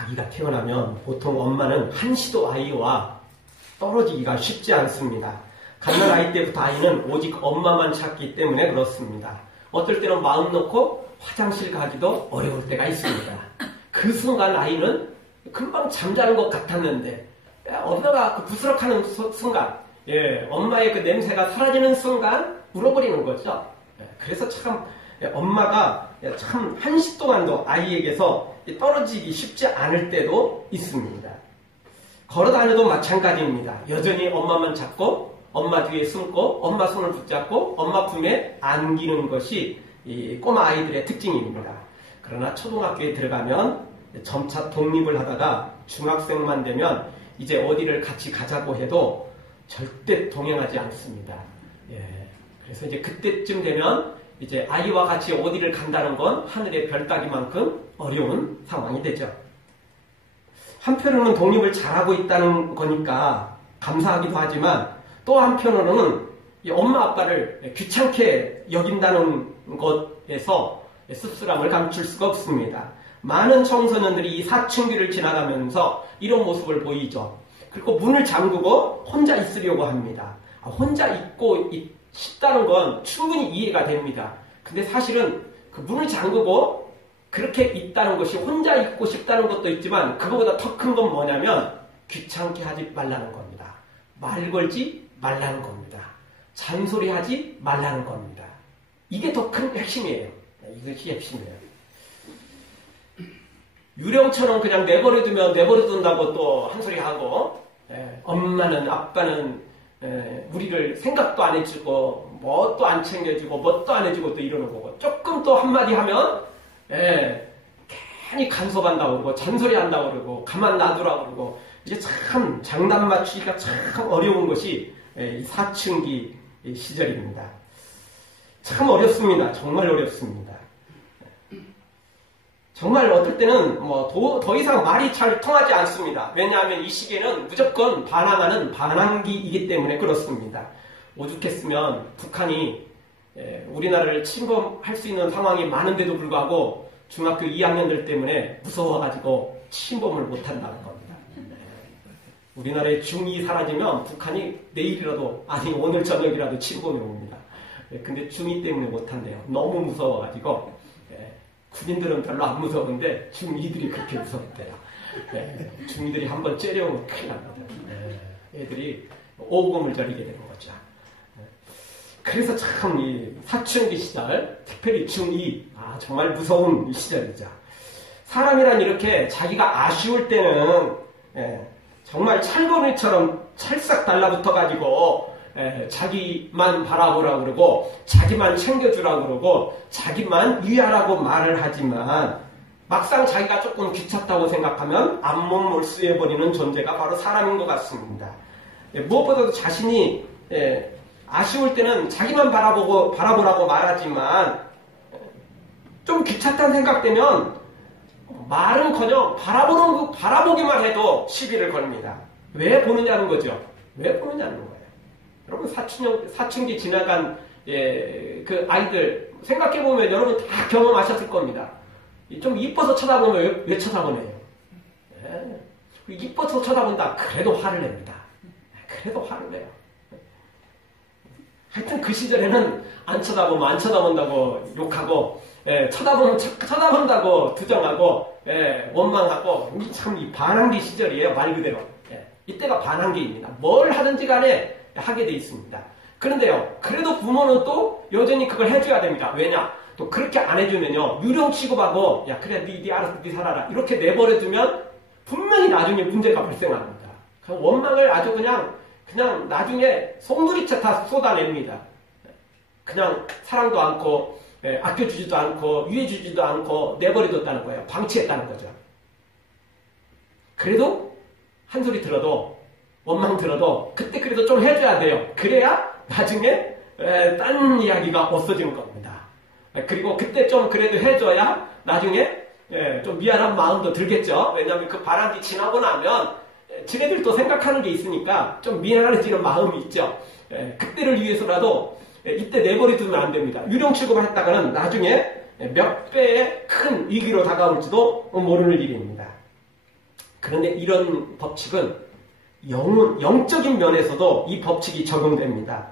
아기가 태어나면 보통 엄마는 한시도 아이와 떨어지기가 쉽지 않습니다. 갓난아이 때부터 아이는 오직 엄마만 찾기 때문에 그렇습니다. 어떨 때는 마음 놓고 화장실 가기도 어려울 때가 있습니다. 그 순간 아이는 금방 잠자는 것 같았는데 엄마가 그 부스럭하는 순간, 엄마의 그 냄새가 사라지는 순간 울어버리는 거죠. 그래서 참 엄마가 참 한시 동안도 아이에게서 떨어지기 쉽지 않을 때도 있습니다. 걸어다녀도 마찬가지입니다. 여전히 엄마만 잡고 엄마 뒤에 숨고 엄마 손을 붙잡고 엄마 품에 안기는 것이 이 꼬마 아이들의 특징입니다. 그러나 초등학교에 들어가면 점차 독립을 하다가 중학생만 되면 이제 어디를 같이 가자고 해도 절대 동행하지 않습니다. 그래서 이제 그때쯤 되면 이제 아이와 같이 어디를 간다는 건 하늘의 별 따기만큼 어려운 상황이 되죠. 한편으로는 독립을 잘하고 있다는 거니까 감사하기도 하지만 또 한편으로는 이 엄마 아빠를 귀찮게 여긴다는 것에서 씁쓸함을 감출 수가 없습니다. 많은 청소년들이 이 사춘기를 지나가면서 이런 모습을 보이죠. 그리고 문을 잠그고 혼자 있으려고 합니다. 혼자 있고 싶다는 건 충분히 이해가 됩니다. 근데 사실은 그 문을 잠그고 그렇게 있다는 것이 혼자 있고 싶다는 것도 있지만 그거보다 더 큰 건 뭐냐면 귀찮게 하지 말라는 겁니다. 말 걸지 말라는 겁니다. 잔소리하지 말라는 겁니다. 이게 더 큰 핵심이에요. 이것이 핵심이에요. 유령처럼 그냥 내버려두면 내버려둔다고 또 한 소리 하고 엄마는 아빠는 우리를 생각도 안 해주고 뭣도 안 챙겨주고 뭣도 안 해주고 또 이러는 거고 조금 또 한마디 하면 괜히 간섭한다고 그러고 잔소리한다고 그러고 가만 놔두라고 그러고 이게 참 장단 맞추기가 참 어려운 것이 사춘기 시절입니다. 참 어렵습니다. 정말 어렵습니다. 정말 어떨 때는 더 이상 말이 잘 통하지 않습니다. 왜냐하면 이 시기에는 무조건 반항하는 반항기이기 때문에 그렇습니다. 오죽했으면 북한이 우리나라를 침범할 수 있는 상황이 많은데도 불구하고 중학교 2학년들 때문에 무서워가지고 침범을 못한다는 겁니다. 우리나라의 중2 사라지면 북한이 내일이라도 아니 오늘 저녁이라도 침범해 옵니다. 근데 중2 때문에 못한대요. 너무 무서워가지고 군인들은 별로 안 무서운데 중2들이 그렇게 무섭대요. 중2들이 한번 째려오면 큰일 납니다. 애들이 오금을 저리게 되는 거죠. 그래서 참 이 사춘기 시절, 특별히 중2, 정말 무서운 시절이죠. 사람이란 이렇게 자기가 아쉬울 때는 정말 찰거미처럼 찰싹 달라붙어가지고 자기만 바라보라고 그러고 자기만 챙겨주라고 그러고 자기만 위하라고 말을 하지만 막상 자기가 조금 귀찮다고 생각하면 앞몸 몰수해버리는 존재가 바로 사람인 것 같습니다. 무엇보다도 자신이 아쉬울 때는 자기만 바라보라고 말하지만 좀 귀찮다는 생각되면 말은커녕 바라보기만 해도 시비를 걸립니다. 왜 보느냐는 거죠. 왜 보느냐는 거예요. 여러분 사춘기 지나간 그 아이들 생각해보면 여러분 다 경험하셨을 겁니다. 좀 이뻐서 쳐다보면 왜 쳐다보네요. 이뻐서 쳐다본다. 그래도 화를 냅니다. 그래도 화를 내요. 하여튼 그 시절에는 안 쳐다본다고 욕하고 쳐다보면 쳐다본다고 투정하고 원망하고 참 이 반항기 시절이에요. 말 그대로. 이때가 반항기입니다. 뭘 하든지 간에 하게 돼 있습니다. 그런데요, 그래도 부모는 또 여전히 그걸 해줘야 됩니다. 왜냐? 또 그렇게 안 해주면요, 유령 취급하고, 야, 그래, 네 알아서 네 살아라. 이렇게 내버려두면 분명히 나중에 문제가 발생합니다. 원망을 아주 그냥 나중에 송두리째 다 쏟아냅니다. 그냥 사랑도 않고, 아껴주지도 않고, 위해주지도 않고, 내버려뒀다는 거예요. 방치했다는 거죠. 그래도 한 소리 들어도, 원망 들어도 그때 그래도 좀 해줘야 돼요. 그래야 나중에 딴 이야기가 없어지는 겁니다. 그리고 그때 좀 그래도 해줘야 나중에 좀 미안한 마음도 들겠죠. 왜냐하면 그 반항기 지나고 나면 지네들도 생각하는 게 있으니까 좀 미안해지는 마음이 있죠. 그때를 위해서라도 이때 내버려두면 안 됩니다. 유령 취급을 했다가는 나중에 몇 배의 큰 위기로 다가올지도 모르는 일입니다. 그런데 이런 법칙은 영적인 면에서도 이 법칙이 적용됩니다.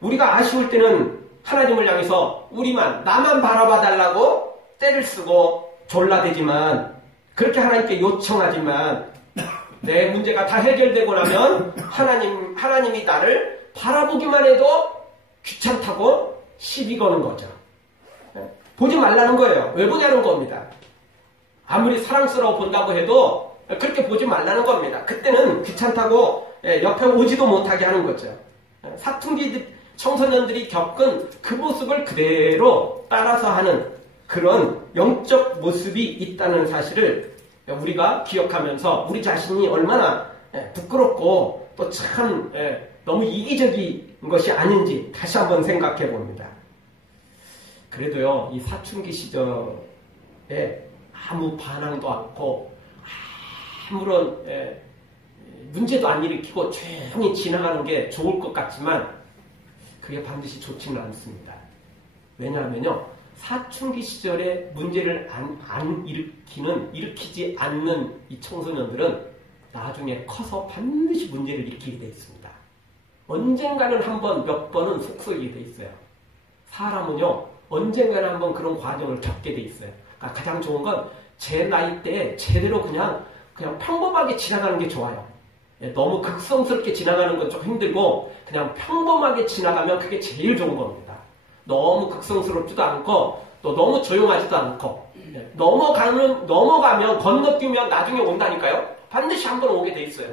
우리가 아쉬울 때는 하나님을 향해서 나만 바라봐 달라고 떼를 쓰고 졸라대지만, 그렇게 하나님께 요청하지만, 내 문제가 다 해결되고 나면 하나님이 나를 바라보기만 해도 귀찮다고 시비 거는 거죠. 보지 말라는 거예요. 왜 보냐는 겁니다. 아무리 사랑스러워 본다고 해도 그렇게 보지 말라는 겁니다. 그때는 귀찮다고 옆에 오지도 못하게 하는 거죠. 사춘기 청소년들이 겪은 그 모습을 그대로 따라서 하는 그런 영적 모습이 있다는 사실을 우리가 기억하면서 우리 자신이 얼마나 부끄럽고 또 참 너무 이기적인 것이 아닌지 다시 한번 생각해 봅니다. 그래도요, 이 사춘기 시절에 아무 반항도 않고 아무런 문제도 안 일으키고 조용히 지나가는 게 좋을 것 같지만 그게 반드시 좋지는 않습니다. 왜냐하면요, 사춘기 시절에 문제를 일으키지 않는 이 청소년들은 나중에 커서 반드시 문제를 일으키게 돼 있습니다. 언젠가는 몇 번은 속썩이게 돼 있어요. 사람은요, 언젠가는 한번 그런 과정을 겪게 돼 있어요. 그러니까 가장 좋은 건 제 나이 때에 제대로 그냥 평범하게 지나가는 게 좋아요. 너무 극성스럽게 지나가는 건 좀 힘들고 그냥 평범하게 지나가면 그게 제일 좋은 겁니다. 너무 극성스럽지도 않고 또 너무 조용하지도 않고 넘어가면 건너뛰면 나중에 온다니까요. 반드시 한번 오게 돼 있어요.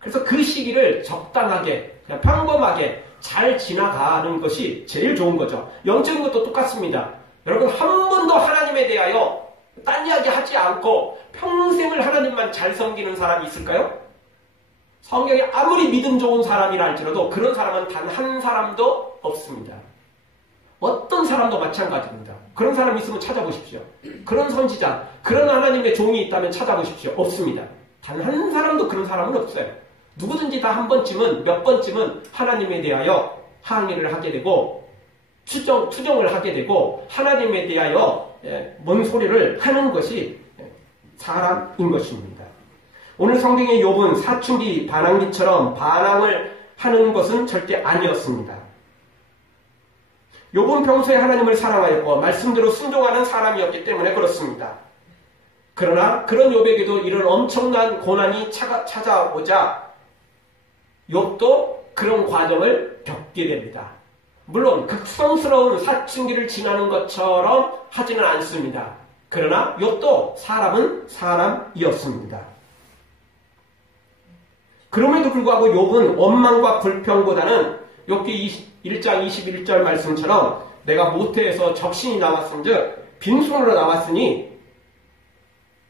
그래서 그 시기를 적당하게 그냥 평범하게 잘 지나가는 것이 제일 좋은 거죠. 영적인 것도 똑같습니다. 여러분, 한 번도 하나님에 대하여 딴 이야기 하지 않고 평생을 하나님만 잘 섬기는 사람이 있을까요? 성경에 아무리 믿음 좋은 사람이라 할지라도 그런 사람은 단 한 사람도 없습니다. 어떤 사람도 마찬가지입니다. 그런 사람 있으면 찾아보십시오. 그런 선지자, 그런 하나님의 종이 있다면 찾아보십시오. 없습니다. 단 한 사람도 그런 사람은 없어요. 누구든지 다 한 번쯤은, 몇 번쯤은 하나님에 대하여 항의를 하게 되고 투정을 하게 되고 하나님에 대하여 뭔 소리를 하는 것이 사람인 것입니다. 오늘 성경의 욥은 사춘기 반항기처럼 반항을 하는 것은 절대 아니었습니다. 욥은 평소에 하나님을 사랑하였고 말씀대로 순종하는 사람이었기 때문에 그렇습니다. 그러나 그런 욥에게도 이런 엄청난 고난이 찾아오자 욥도 그런 과정을 겪게 됩니다. 물론 극성스러운 사춘기를 지나는 것처럼 하지는 않습니다. 그러나 욥도 사람은 사람이었습니다. 그럼에도 불구하고 욥은 원망과 불평보다는 욥기 1장 21절 말씀처럼 내가 모태에서 적신이 나왔은즉 빈손으로 나왔으니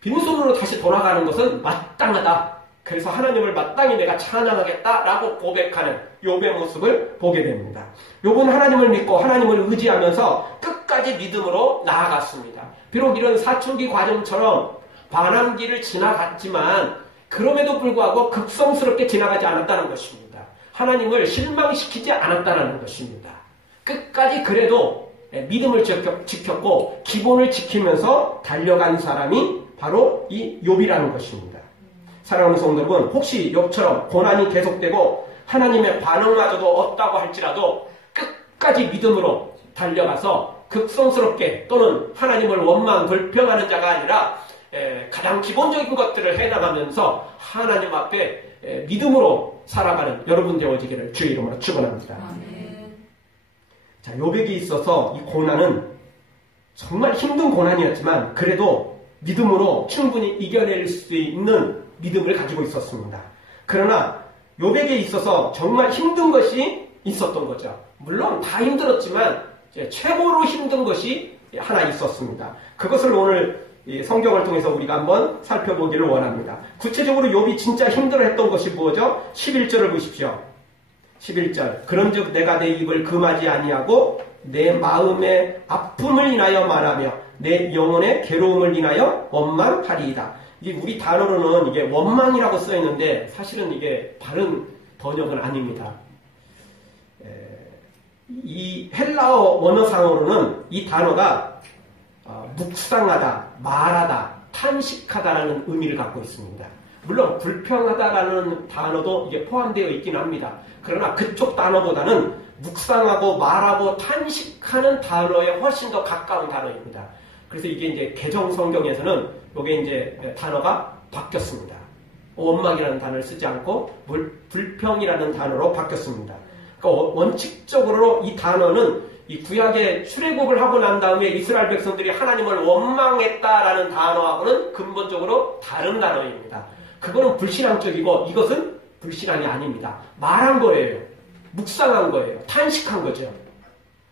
빈손으로 다시 돌아가는 것은 마땅하다. 그래서 하나님을 마땅히 내가 찬양하겠다라고 고백하는 욥의 모습을 보게 됩니다. 욥은 하나님을 믿고 하나님을 의지하면서 끝까지 믿음으로 나아갔습니다. 비록 이런 사춘기 과정처럼 반항기를 지나갔지만 그럼에도 불구하고 극성스럽게 지나가지 않았다는 것입니다. 하나님을 실망시키지 않았다는 것입니다. 끝까지 그래도 믿음을 지켰고 기본을 지키면서 달려간 사람이 바로 이 욥이라는 것입니다. 사랑하는 성도 여러분, 혹시 욥처럼 고난이 계속되고 하나님의 반응마저도 없다고 할지라도 끝까지 믿음으로 달려가서 극성스럽게 또는 하나님을 원망 불평하는 자가 아니라 가장 기본적인 것들을 해나가면서 하나님 앞에 믿음으로 살아가는 여러분 되어지기를 주의 이름으로 축원합니다. 자, 욥에게 있어서 이 고난은 정말 힘든 고난이었지만 그래도 믿음으로 충분히 이겨낼 수 있는 믿음을 가지고 있었습니다. 그러나 욥에게 있어서 정말 힘든 것이 있었던 거죠. 물론 다 힘들었지만 최고로 힘든 것이 하나 있었습니다. 그것을 오늘 성경을 통해서 우리가 한번 살펴보기를 원합니다. 구체적으로 욥이 진짜 힘들어했던 것이 뭐죠? 11절을 보십시오. 11절. 그런즉 내가 내 입을 금하지 아니하고 내 마음의 아픔을 인하여 말하며 내 영혼의 괴로움을 인하여 원망하리이다. 이게 우리 단어로는 이게 원망이라고 써 있는데 사실은 이게 바른 번역은 아닙니다. 이 헬라어 원어상으로는 이 단어가 묵상하다, 말하다, 탄식하다라는 의미를 갖고 있습니다. 물론 불평하다라는 단어도 이게 포함되어 있긴 합니다. 그러나 그쪽 단어보다는 묵상하고 말하고 탄식하는 단어에 훨씬 더 가까운 단어입니다. 그래서 이게 이제 개정 성경에서는 이게 이제 단어가 바뀌었습니다. 원망이라는 단어를 쓰지 않고 불평이라는 단어로 바뀌었습니다. 그러니까 원칙적으로 이 단어는 이 구약의 출애굽을 하고 난 다음에 이스라엘 백성들이 하나님을 원망했다라는 단어하고는 근본적으로 다른 단어입니다. 그거는 불신앙적이고 이것은 불신앙이 아닙니다. 말한 거예요. 묵상한 거예요. 탄식한 거죠.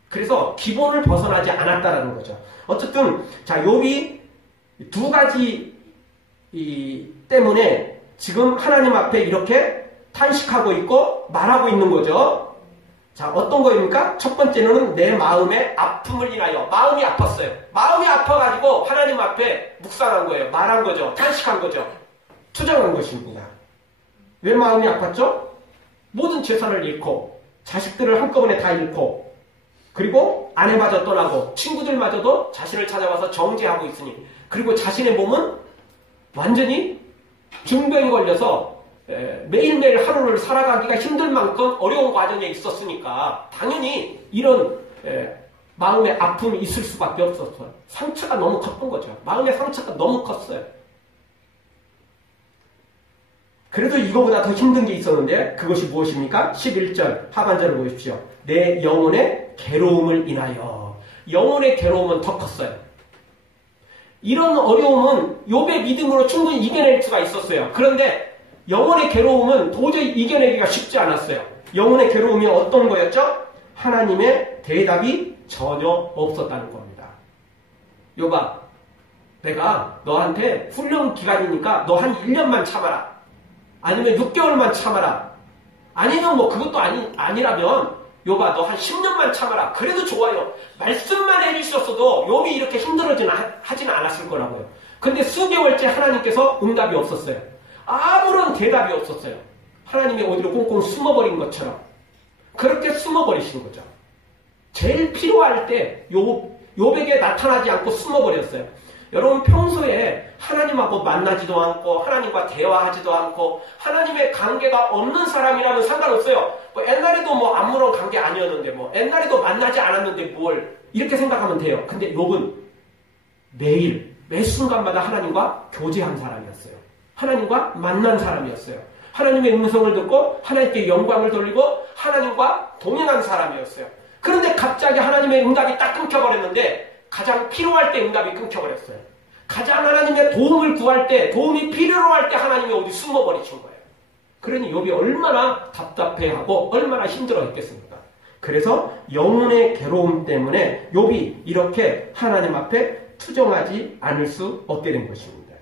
그래서 기본을 벗어나지 않았다라는 거죠. 어쨌든 자, 욥이 두 가지 때문에 지금 하나님 앞에 이렇게 탄식하고 있고 말하고 있는 거죠. 자, 어떤 거입니까? 첫 번째는 내 마음의 아픔을 인하여. 마음이 아팠어요. 마음이 아파가지고 하나님 앞에 묵상한 거예요. 말한 거죠. 탄식한 거죠. 투정한 것입니다. 왜 마음이 아팠죠? 모든 재산을 잃고 자식들을 한꺼번에 다 잃고 그리고 아내마저 떠나고 친구들마저도 자신을 찾아와서 정죄하고 있으니 그리고 자신의 몸은 완전히 중병이 걸려서 매일매일 하루를 살아가기가 힘들 만큼 어려운 과정에 있었으니까 당연히 이런 마음의 아픔이 있을 수밖에 없었어요. 상처가 너무 컸던 거죠. 마음의 상처가 너무 컸어요. 그래도 이거보다 더 힘든 게 있었는데 그것이 무엇입니까? 11절 하반절을 보십시오. 내 영혼의 괴로움을 인하여. 영혼의 괴로움은 더 컸어요. 이런 어려움은 욥의 믿음으로 충분히 이겨낼 수가 있었어요. 그런데 영혼의 괴로움은 도저히 이겨내기가 쉽지 않았어요. 영혼의 괴로움이 어떤 거였죠? 하나님의 대답이 전혀 없었다는 겁니다. 욥아, 내가 너한테 훈련 기간이니까 너 한 1년만 참아라. 아니면 6개월만 참아라. 아니면 뭐 그것도 아니라면 욥아 너 한 10년만 참아라. 그래도 좋아요. 말씀만 해주셨어도 욥이 이렇게 하지는 않았을 거라고요. 근데 수개월째 하나님께서 응답이 없었어요. 아무런 대답이 없었어요. 하나님이 어디로 꽁꽁 숨어버린 것처럼 그렇게 숨어버리신 거죠. 제일 필요할 때 욥에게 나타나지 않고 숨어버렸어요. 여러분 평소에 하나님하고 만나지도 않고 하나님과 대화하지도 않고 하나님의 관계가 없는 사람이라면 상관없어요. 뭐 옛날에도 뭐 아무런 관계 아니었는데 뭐 옛날에도 만나지 않았는데 뭘 이렇게 생각하면 돼요. 근데 욥은 매일 매 순간마다 하나님과 교제한 사람이었어요. 하나님과 만난 사람이었어요. 하나님의 음성을 듣고 하나님께 영광을 돌리고 하나님과 동행한 사람이었어요. 그런데 갑자기 하나님의 응답이 딱 끊겨버렸는데 가장 필요할 때 응답이 끊겨버렸어요. 가장 하나님의 도움을 구할 때, 도움이 필요로 할 때 하나님이 어디 숨어버리신 거예요. 그러니 욥이 얼마나 답답해하고 얼마나 힘들어했겠습니까? 그래서 영혼의 괴로움 때문에 욥이 이렇게 하나님 앞에 투정하지 않을 수 없게 된 것입니다.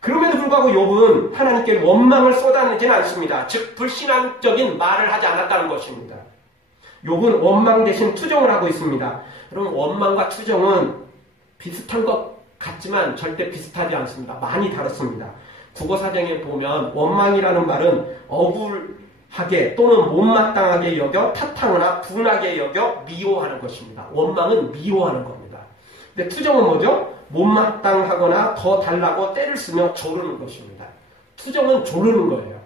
그럼에도 불구하고 욥은 하나님께 원망을 쏟아내지는 않습니다. 즉 불신앙적인 말을 하지 않았다는 것입니다. 욥은 원망 대신 투정을 하고 있습니다. 여러분 원망과 투정은 비슷한 것 같지만 절대 비슷하지 않습니다. 많이 다릅니다. 국어사전에 보면 원망이라는 말은 억울하게 또는 못마땅하게 여겨 탓하거나 분하게 여겨 미워하는 것입니다. 원망은 미워하는 겁니다. 근데 투정은 뭐죠? 못마땅하거나 더 달라고 때를 쓰며 조르는 것입니다. 투정은 조르는 거예요.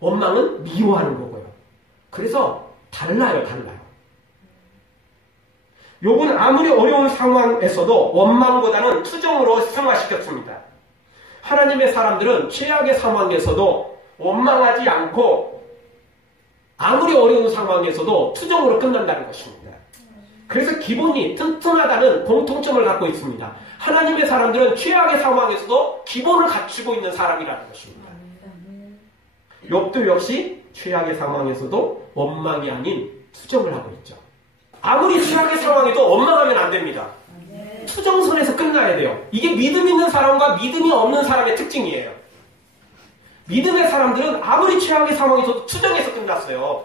원망은 미워하는 거고요. 그래서 달라요. 욥은 아무리 어려운 상황에서도 원망보다는 투정으로 승화시켰습니다. 하나님의 사람들은 최악의 상황에서도 원망하지 않고 아무리 어려운 상황에서도 투정으로 끝난다는 것입니다. 그래서 기본이 튼튼하다는 공통점을 갖고 있습니다. 하나님의 사람들은 최악의 상황에서도 기본을 갖추고 있는 사람이라는 것입니다. 욥도 역시 최악의 상황에서도 원망이 아닌 투정을 하고 있죠. 아무리 최악의 상황에도 원망하면 안 됩니다. 투정선에서 끝나야 돼요. 이게 믿음 있는 사람과 믿음이 없는 사람의 특징이에요. 믿음의 사람들은 아무리 최악의 상황에서도 투정해서 끝났어요.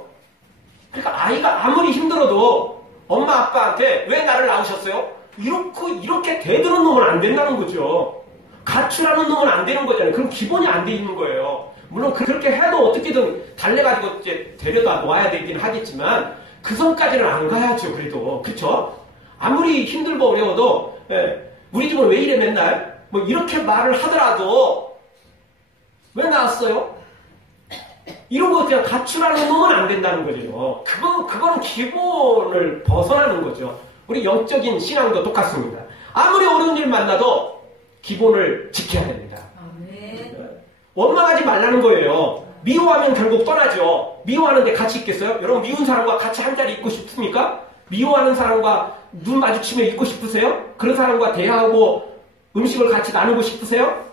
그러니까 아이가 아무리 힘들어도 엄마 아빠한테 왜 나를 낳으셨어요? 이렇게 대드는 놈은 안 된다는 거죠. 가출하는 놈은 안 되는 거잖아요. 그럼 기본이 안 돼 있는 거예요. 물론 그렇게 해도 어떻게든 달래가지고 이제 데려다 놓아야 되긴 하겠지만 그 선까지는 안 가야죠. 그래도 그렇죠? 아무리 힘들고 어려워도 우리 집은 왜 이래 맨날? 뭐 이렇게 말을 하더라도 왜 나왔어요? 이런 거 그냥 가출하는 놈은 안 된다는 거죠. 그거는 기본을 벗어나는 거죠. 우리 영적인 신앙도 똑같습니다. 아무리 어려운 일 만나도 기본을 지켜야 됩니다. 원망하지 말라는 거예요. 미워하면 결국 떠나죠. 미워하는데 같이 있겠어요? 여러분 미운 사람과 같이 한 자리 있고 싶습니까? 미워하는 사람과 눈 마주치며 있고 싶으세요? 그런 사람과 대화하고 음식을 같이 나누고 싶으세요?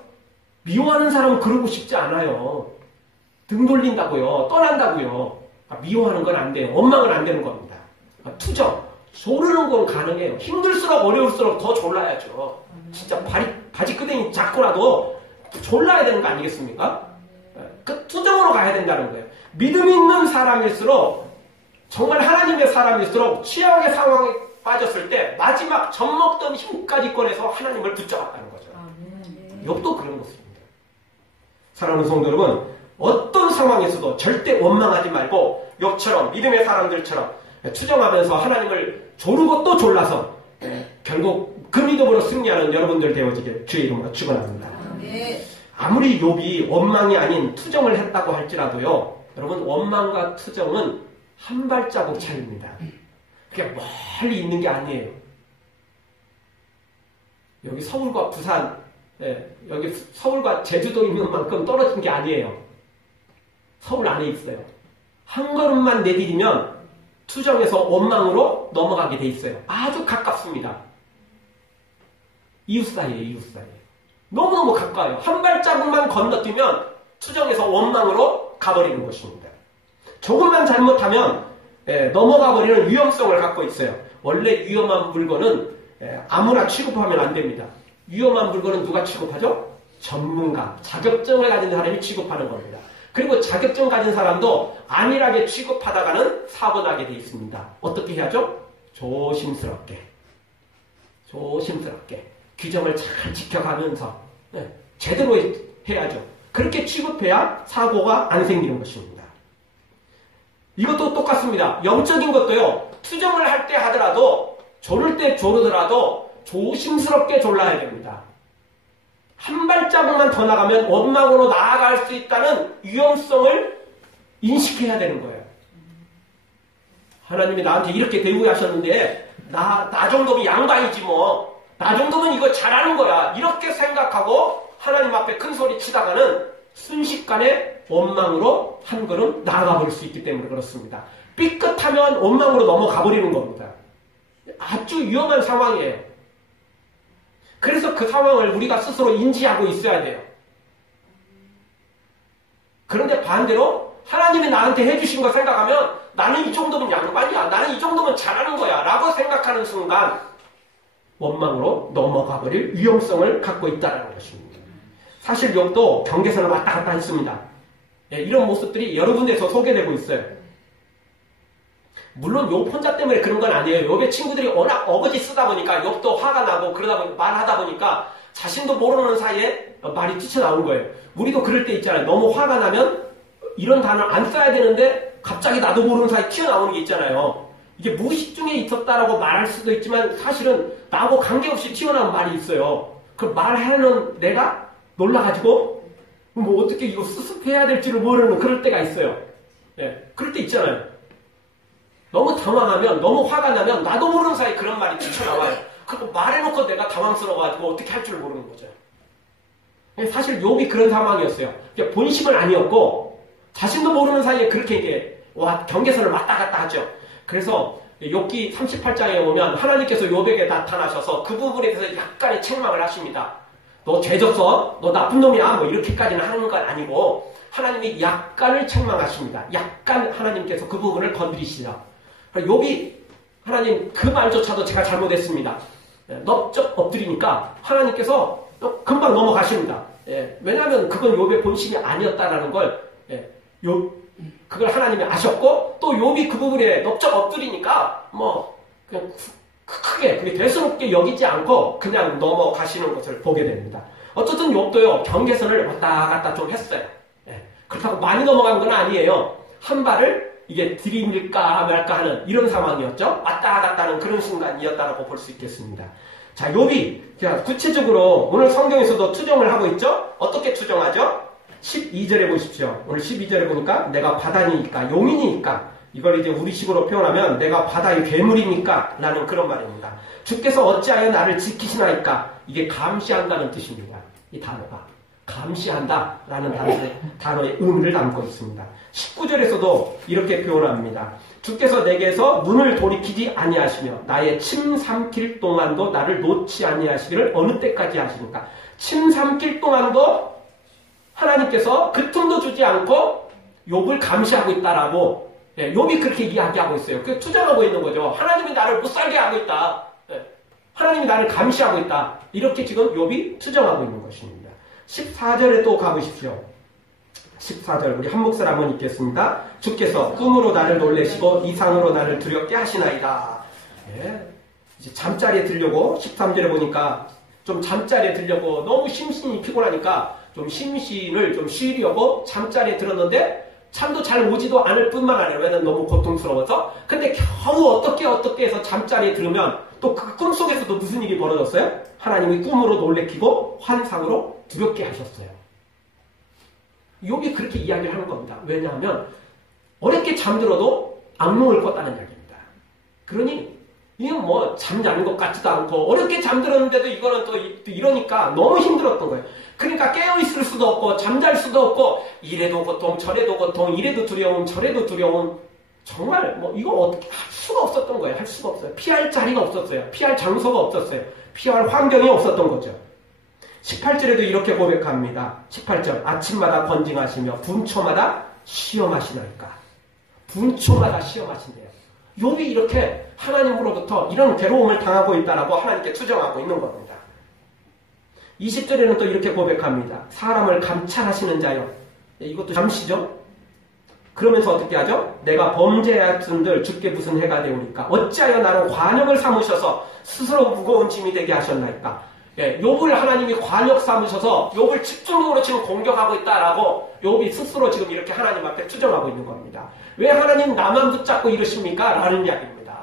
미워하는 사람은 그러고 싶지 않아요. 등 돌린다고요. 떠난다고요. 미워하는 건 안 돼요. 원망은 안 되는 겁니다. 투정, 조르는 건 가능해요. 힘들수록 어려울수록 더 졸라야죠. 진짜 바지끄댕이 잡고라도 졸라야 되는 거 아니겠습니까? 그 투정으로 가야 된다는 거예요. 믿음 있는 사람일수록 정말 하나님의 사람일수록 취약의 상황에 빠졌을 때 마지막 젖먹던 힘까지 꺼내서 하나님을 붙잡았다는 거죠. 욥도 그런 것입니다. 사랑하는 성도 여러분, 어떤 상황에서도 절대 원망하지 말고 욥처럼 믿음의 사람들처럼 투정하면서 하나님을 조르고 또 졸라서 결국 그 믿음으로 승리하는 여러분들 되어지길 주의 이름으로 축원합니다. 아무리 욥이 원망이 아닌 투정을 했다고 할지라도요, 여러분 원망과 투정은 한 발자국 차이입니다. 그게 멀리 있는 게 아니에요. 여기 서울과 부산, 여기 서울과 제주도 있는 만큼 떨어진 게 아니에요. 서울 안에 있어요. 한 걸음만 내디디면 투정에서 원망으로 넘어가게 돼 있어요. 아주 가깝습니다. 이웃 사이에 이웃 사이에. 너무너무 가까워요. 한 발자국만 건너뛰면 투정에서 원망으로 가버리는 것입니다. 조금만 잘못하면 넘어가버리는 위험성을 갖고 있어요. 원래 위험한 물건은 아무나 취급하면 안 됩니다. 위험한 물건은 누가 취급하죠? 전문가, 자격증을 가진 사람이 취급하는 겁니다. 그리고 자격증 가진 사람도 안일하게 취급하다가는 사고 나게 돼 있습니다. 어떻게 해야죠? 조심스럽게 규정을 잘 지켜가면서 제대로 해야죠. 그렇게 취급해야 사고가 안 생기는 것입니다. 이것도 똑같습니다. 영적인 것도요. 투정을 할 때 하더라도 조를 때 조르더라도 조심스럽게 졸라야 됩니다. 한 발자국만 더 나가면 원망으로 나아갈 수 있다는 위험성을 인식해야 되는 거예요. 하나님이 나한테 이렇게 대우하셨는데 나 정도면 양반이지 뭐. 나 정도면 이거 잘하는 거야. 이렇게 생각하고 하나님 앞에 큰 소리 치다가는 순식간에 원망으로 한 걸음 나아가 버릴 수 있기 때문에 그렇습니다. 삐끗하면 원망으로 넘어가 버리는 겁니다. 아주 위험한 상황이에요. 그래서 그 상황을 우리가 스스로 인지하고 있어야 돼요. 그런데 반대로 하나님이 나한테 해주신 거 생각하면 나는 이 정도면 양반이야. 나는 이 정도면 잘하는 거야. 라고 생각하는 순간 원망으로 넘어가 버릴 위험성을 갖고 있다는 것입니다. 사실 욥도 경계선을 왔다 갔다 했습니다. 이런 모습들이 여러 군데에서 소개되고 있어요. 물론 욥 혼자 때문에 그런 건 아니에요. 욥의 친구들이 워낙 어거지 쓰다 보니까 욥도 화가 나고 그러다 보니 말하다 보니까 자신도 모르는 사이에 말이 튀쳐나온 거예요. 우리도 그럴 때 있잖아요. 너무 화가 나면 이런 단어 안 써야 되는데 갑자기 나도 모르는 사이에 튀어나오는 게 있잖아요. 이게 무의식 중에 있었다라고 말할 수도 있지만 사실은 나하고 관계없이 튀어나온 말이 있어요. 그 말하는 내가 놀라가지고 뭐 어떻게 이거 수습해야 될지를 모르는 그럴 때가 있어요. 그럴 때 있잖아요. 너무 당황하면, 너무 화가 나면 나도 모르는 사이에 그런 말이 튀쳐나와요. 그거 말해놓고 내가 당황스러워가지고 어떻게 할 줄 모르는 거죠. 사실 욥이 그런 상황이었어요. 본심은 아니었고 자신도 모르는 사이에 그렇게 이게 경계선을 왔다 갔다 하죠. 그래서 욥기 38장에 보면 하나님께서 욥에게 나타나셔서 그 부분에 대해서 약간의 책망을 하십니다. 너 죄졌어? 너 나쁜 놈이야? 뭐 이렇게까지는 하는 건 아니고 하나님이 약간을 책망하십니다. 약간 하나님께서 그 부분을 건드리시죠. 욥이 하나님 그 말조차도 제가 잘못했습니다. 넙적 엎드리니까 하나님께서 금방 넘어가십니다. 왜냐하면 그건 욥의 본심이 아니었다라는 걸 그걸 하나님이 아셨고 또 욥이 그 부분에 넙적 엎드리니까 뭐 그냥 크게 그게 대수롭게 여기지 않고 그냥 넘어가시는 것을 보게 됩니다. 어쨌든 욥도요 경계선을 왔다 갔다 좀 했어요. 그렇다고 많이 넘어간 건 아니에요. 한 발을 이게 들이밀까 말까 하는 이런 상황이었죠. 왔다 갔다 하는 그런 순간이었다고 볼 수 있겠습니다. 자, 욥이 구체적으로 오늘 성경에서도 투정을 하고 있죠? 어떻게 투정하죠? 12절에 보십시오. 오늘 12절에 보니까 내가 바다니까 용이니까 이걸 이제 우리식으로 표현하면 내가 바다의 괴물이니까 라는 그런 말입니다. 주께서 어찌하여 나를 지키시나이까 이게 감시한다는 뜻입니다. 이 단어가 감시한다 라는 단어의 의미를 담고 있습니다. 19절에서도 이렇게 표현합니다. 주께서 내게서 눈을 돌이키지 아니하시며 나의 침 삼킬 동안도 나를 놓지 아니하시기를 어느 때까지 하시니까 침 삼킬 동안도 하나님께서 그 틈도 주지 않고 욥을 감시하고 있다라고 욥이 그렇게 이야기하고 있어요. 그 투정하고 있는 거죠. 하나님이 나를 못 살게 하고 있다. 하나님이 나를 감시하고 있다. 이렇게 지금 욥이 투정하고 있는 것입니다. 14절에 또 가보십시오. 14절 우리 한 목소리 한번 읽겠습니다. 주께서 꿈으로 나를 놀래시고 이상으로 나를 두렵게 하시나이다. 이제 잠자리에 들려고 13절에 보니까 좀 잠자리에 들려고 너무 심신이 피곤하니까 좀 심신을 좀 쉬려고 잠자리에 들었는데 잠도 잘 오지도 않을 뿐만 아니라 왜냐면 너무 고통스러워서 근데 겨우 어떻게 해서 잠자리에 들으면 또 그 꿈속에서도 무슨 일이 벌어졌어요? 하나님이 꿈으로 놀래키고 환상으로 두렵게 하셨어요. 욥이 그렇게 이야기를 하는 겁니다. 왜냐하면 어렵게 잠들어도 악몽을 꿨다는 이야기입니다. 그러니 이건 뭐 잠자는 것 같지도 않고 어렵게 잠들었는데도 이거는 또 이러니까 너무 힘들었던 거예요. 그러니까 깨어있을 수도 없고 잠잘 수도 없고 이래도 고통 저래도 고통 이래도 두려움 저래도 두려움 정말 뭐 이거 어떻게 할 수가 없었던 거예요. 할 수가 없어요. 피할 자리가 없었어요. 피할 장소가 없었어요. 피할 환경이 없었던 거죠. 18절에도 이렇게 고백합니다. 18절 아침마다 번징하시며 분초마다 시험하시나이까. 분초마다 시험하신대요. 욥이 이렇게 하나님으로부터 이런 괴로움을 당하고 있다라고 하나님께 투정하고 있는 겁니다. 20절에는 또 이렇게 고백합니다. 사람을 감찰하시는 자여. 이것도 잠시죠. 그러면서 어떻게 하죠? 내가 범죄하였은들 주께 무슨 해가 되오니까 어찌하여 나로 관역을 삼으셔서 스스로 무거운 짐이 되게 하셨나이까. 욥을 하나님이 관역 삼으셔서 욥을 집중적으로 지금 공격하고 있다라고 욥이 스스로 지금 이렇게 하나님 앞에 투정하고 있는 겁니다. 왜 하나님 나만 붙잡고 이러십니까? 라는 이야기입니다.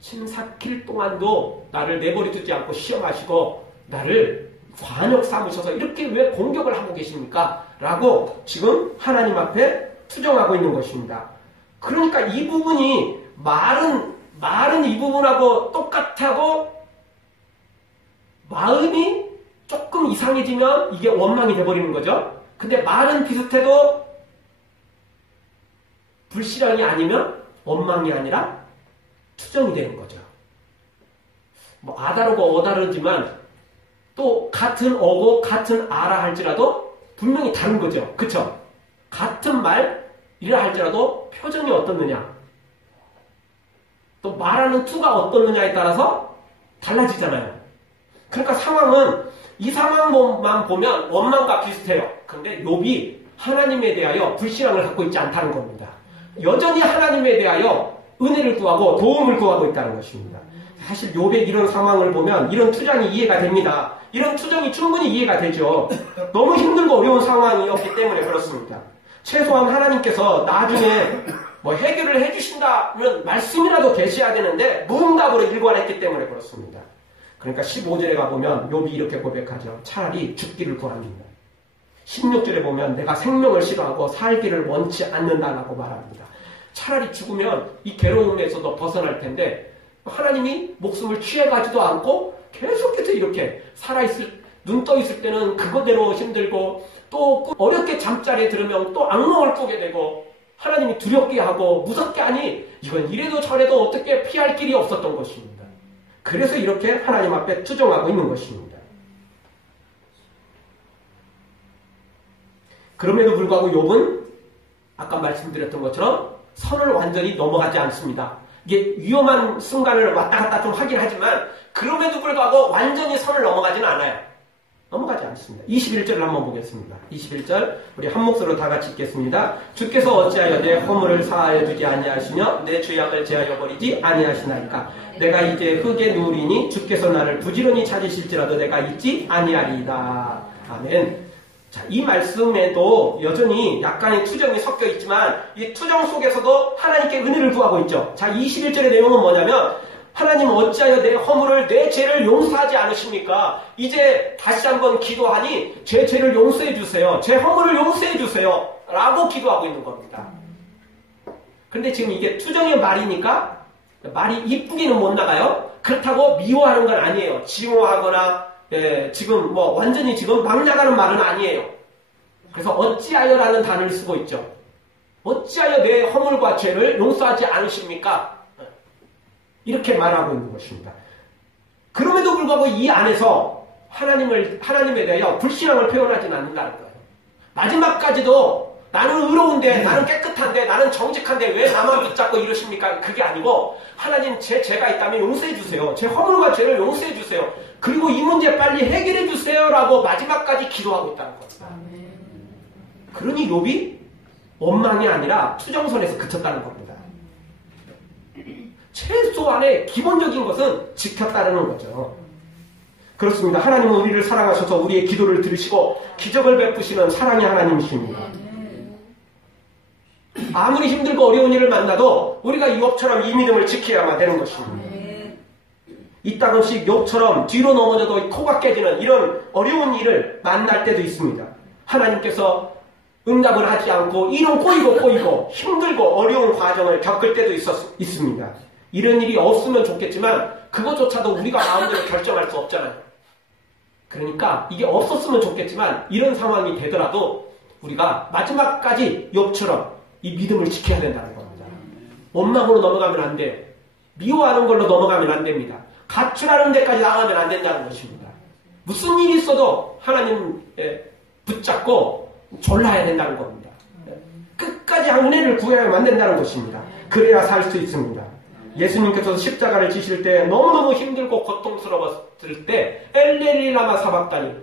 침삭힐 동안도 나를 내버려 두지 않고 시험하시고 나를 관역 삼으셔서 이렇게 왜 공격을 하고 계십니까? 라고 지금 하나님 앞에 투정하고 있는 것입니다. 그러니까 이 부분이 말은 이 부분하고 똑같아도 마음이 조금 이상해지면 이게 원망이 돼버리는 거죠. 근데 말은 비슷해도 불신앙이 아니면 원망이 아니라 투정이 되는 거죠. 뭐 아다르고 어다르지만 또 같은 어고 같은 아라 할지라도 분명히 다른 거죠. 그쵸? 같은 말이라 할지라도 표정이 어떻느냐 또 말하는 투가 어떻느냐에 따라서 달라지잖아요. 그러니까 상황은 이 상황만 보면 원망과 비슷해요. 근데 욥이 하나님에 대하여 불신앙을 갖고 있지 않다는 겁니다. 여전히 하나님에 대하여 은혜를 구하고 도움을 구하고 있다는 것입니다. 사실 욥의 이런 상황을 보면 이런 투정이 이해가 됩니다. 이런 투정이 충분히 이해가 되죠. 너무 힘들고 어려운 상황이었기 때문에 그렇습니다. 최소한 하나님께서 나중에 뭐 해결을 해주신다면 말씀이라도 계셔야 되는데 무응답으로 일관했기 때문에 그렇습니다. 그러니까 15절에 가보면 욥이 이렇게 고백하죠. 차라리 죽기를 구합니다. 16절에 보면 내가 생명을 싫어하고 살기를 원치 않는다라고 말합니다. 차라리 죽으면 이 괴로움에서도 벗어날 텐데 하나님이 목숨을 취해가지도 않고 계속해서 이렇게 눈 떠있을 때는 그거대로 힘들고 또 어렵게 잠자리에 들으면 또 악몽을 꾸게 되고 하나님이 두렵게 하고 무섭게 하니 이건 이래도 저래도 어떻게 피할 길이 없었던 것입니다. 그래서 이렇게 하나님 앞에 투정하고 있는 것입니다. 그럼에도 불구하고 욥은 아까 말씀드렸던 것처럼 선을 완전히 넘어가지 않습니다. 이게 위험한 순간을 왔다 갔다 좀 하긴 하지만 그럼에도 불구하고 완전히 선을 넘어가지는 않아요. 넘어가지 않습니다. 21절을 한번 보겠습니다. 21절 우리 한 목소리로 다 같이 읽겠습니다. 주께서 어찌하여 내 허물을 사하여 주지 아니하시며 내 죄악을 제하여 버리지 아니하시나이까. 내가 이제 흙에 누우리니 주께서 나를 부지런히 찾으실지라도 내가 잊지 아니하리이다. 아멘. 자, 이 말씀에도 여전히 약간의 투정이 섞여 있지만 이 투정 속에서도 하나님께 은혜를 구하고 있죠. 자, 21절의 내용은 뭐냐면 하나님 어찌하여 내 허물을 내 죄를 용서하지 않으십니까? 이제 다시 한번 기도하니 제 죄를 용서해 주세요. 제 허물을 용서해 주세요. 라고 기도하고 있는 겁니다. 그런데 지금 이게 투정의 말이니까 말이 이쁘게는 못 나가요. 그렇다고 미워하는 건 아니에요. 증오하거나 지금 뭐 완전히 지금 막 나가는 말은 아니에요. 그래서 어찌하여라는 단어를 쓰고 있죠. 어찌하여 내 허물과 죄를 용서하지 않으십니까? 이렇게 말하고 있는 것입니다. 그럼에도 불구하고 이 안에서 하나님에 대하여 불신앙을 표현하지는 않는다는 거예요. 마지막까지도 나는 의로운데, 나는 깨끗한데, 나는 정직한데 왜 나만 붙잡고 이러십니까? 그게 아니고 하나님 제 죄가 있다면 용서해 주세요. 제 허물과 죄를 용서해 주세요. 그리고 이 문제 빨리 해결해 주세요라고 마지막까지 기도하고 있다는 겁니다. 그러니 욥이 원망이 아니라 투정선에서 그쳤다는 겁니다. 최소한의 기본적인 것은 지켰다는 거죠. 그렇습니다. 하나님은 우리를 사랑하셔서 우리의 기도를 들으시고 기적을 베푸시는 사랑의 하나님이십니다. 아무리 힘들고 어려운 일을 만나도 우리가 욥처럼 이 믿음을 지켜야만 되는 것입니다. 이따금씩 욥처럼 뒤로 넘어져도 코가 깨지는 이런 어려운 일을 만날 때도 있습니다. 하나님께서 응답을 하지 않고 이런 꼬이고 힘들고 어려운 과정을 겪을 때도 있습니다. 이런 일이 없으면 좋겠지만 그것조차도 우리가 마음대로 결정할 수 없잖아요. 그러니까 이게 없었으면 좋겠지만 이런 상황이 되더라도 우리가 마지막까지 욥처럼 이 믿음을 지켜야 된다는 겁니다. 원망으로 넘어가면 안 돼요. 미워하는 걸로 넘어가면 안 됩니다. 가출하는 데까지 나가면 안 된다는 것입니다. 무슨 일이 있어도 하나님에 붙잡고 졸라야 된다는 겁니다. 끝까지 은혜를 구해야만 된다는 것입니다. 그래야 살 수 있습니다. 예수님께서 십자가를 지실 때 너무너무 힘들고 고통스러웠을 때 엘레리 라마 사박다니,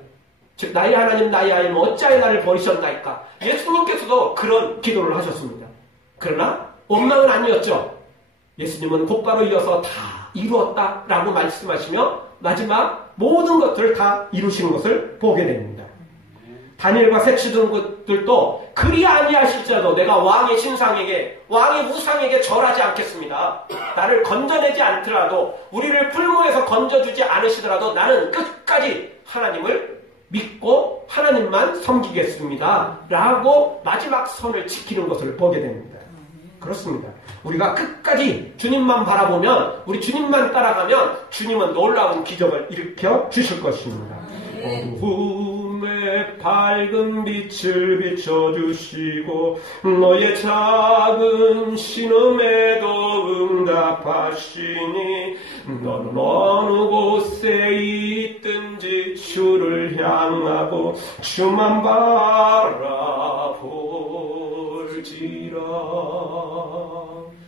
즉 나의 하나님 나의 하나님 어찌하여 나를 버리셨나이까. 예수님께서도 그런 기도를 하셨습니다. 그러나 원망은 아니었죠. 예수님은 곧바로 이어서 다 이루었다라고 말씀하시며 마지막 모든 것들을 다 이루신 것을 보게 됩니다. 다니엘과 색시던 것들도 그리 아니하실지라도 내가 왕의 신상에게 왕의 우상에게 절하지 않겠습니다. 나를 건져내지 않더라도 우리를 풀무에서 건져주지 않으시더라도 나는 끝까지 하나님을 믿고 하나님만 섬기겠습니다. 라고 마지막 선을 지키는 것을 보게 됩니다. 그렇습니다. 우리가 끝까지 주님만 바라보면 우리 주님만 따라가면 주님은 놀라운 기적을 일으켜 주실 것입니다. 어두움에 밝은 빛을 비춰주시고 너의 작은 신음에도 응답하시니 너는 어느 곳에 있든지 주를 향하고 주만 바라볼지라.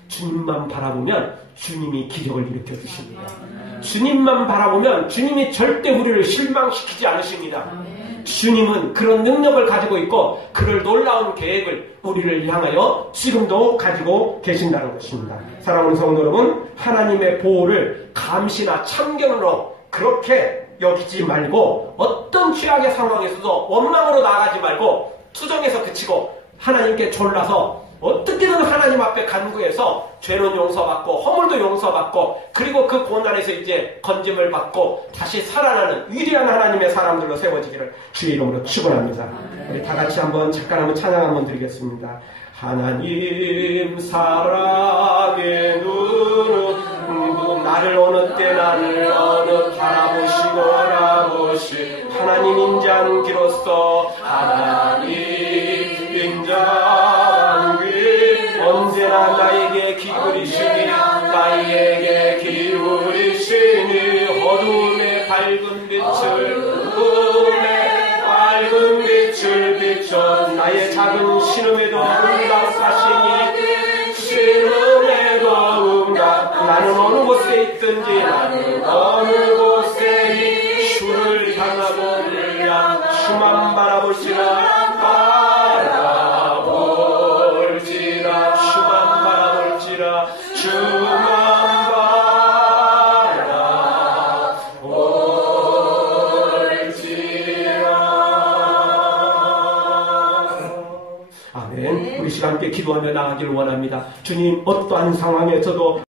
주님만 바라보면 주님이 기적을 일으켜 주십니다. 주님만 바라보면 주님이 절대 우리를 실망시키지 않으십니다. 주님은 그런 능력을 가지고 있고 그럴 놀라운 계획을 우리를 향하여 지금도 가지고 계신다는 것입니다. 사랑하는 성도 여러분, 하나님의 보호를 감시나 참견으로 그렇게 여기지 말고 어떤 취약의 상황에서도 원망으로 나가지 말고 투정에서 그치고 하나님께 졸라서 어떻게든 하나님 앞에 간구해서 죄는 용서받고 허물도 용서받고 그리고 그 고난에서 이제 건짐을 받고 다시 살아나는 위대한 하나님의 사람들로 세워지기를 주의 이름으로 축원합니다. 우리 다 같이 한번 잠깐 한번 찬양 한번 드리겠습니다. 하나님 사랑의 눈은 나를 어느 때 나를 어느 바라보시 하나님 인자한 기로서 하나님 인자한 귀 언제나 나에게 기울이시니 어둠의 밝은 빛을 비춰 나의 작은 신음에도 응답하시니 신음에도 응답. 나는 어느 곳에 있든지 나는 어느 곳에 주를 향하고 주만 바라보시라. 아멘. 우리 시간 함께 기도하며 나가기를 원합니다. 주님, 어떠한 상황에서도